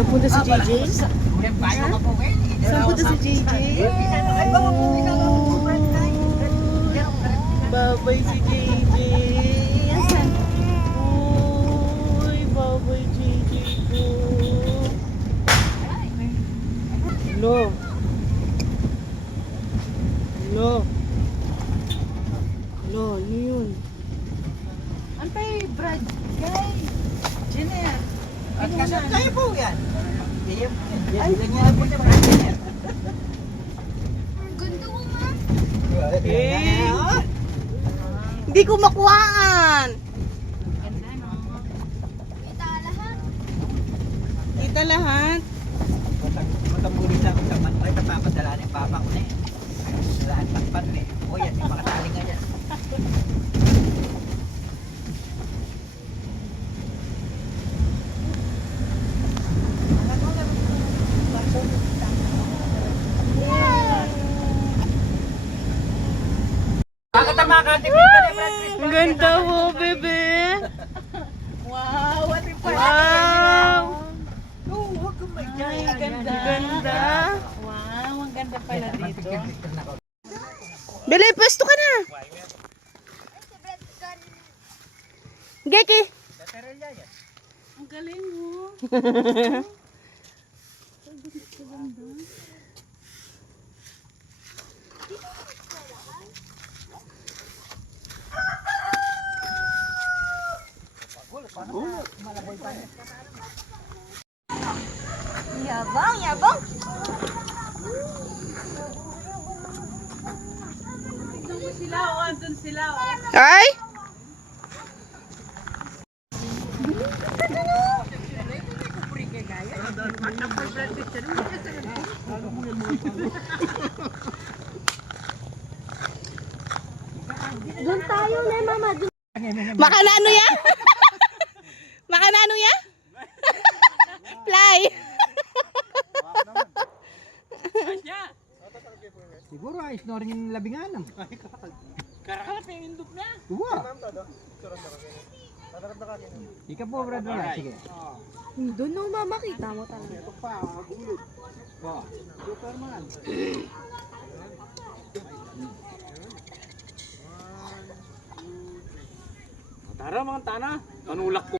Saan punta si JJ? Saan punta si JJ? Babay si JJ. Asan? Uy, babay JJ ko. Hello. Hello. Hello, ano yun? Antay, Brad. Gay. Jenner. At kasap kayo po yan. Ay, ganyan po siya mga ganyan. Ganda ko nga. Eh. Hindi ko makuhaan. Ganda, no? Kita lahat. Kita lahat. Matambuli sa ako sa matay, papadala ng papa ko na eh. Lahat takpan eh. O yan, yung makatali nga yan. Makatama ka, tipid ka na, Brad Chris. Ang ganda mo, bebe. Wow, what a Wow. Oo, huwag kang may Ay, ganda. Ganda. Wow, ang ganda pala dito. Bele, pwesto ka na. Geki. Ang galing mo. Yabang, yabang. Doon sila, o andun sila, o. Ay. Doon tayo na, mama. Makanano ya? Makanano ya? Fly. Siguro ay snoring yung labinganam. Karakalap yung indok niya. Uwa. Ika po, Brad Rola. Sige. Doon nung mama, kita mo talaga. Oh, Superman. Tara mga tana, panulak ko.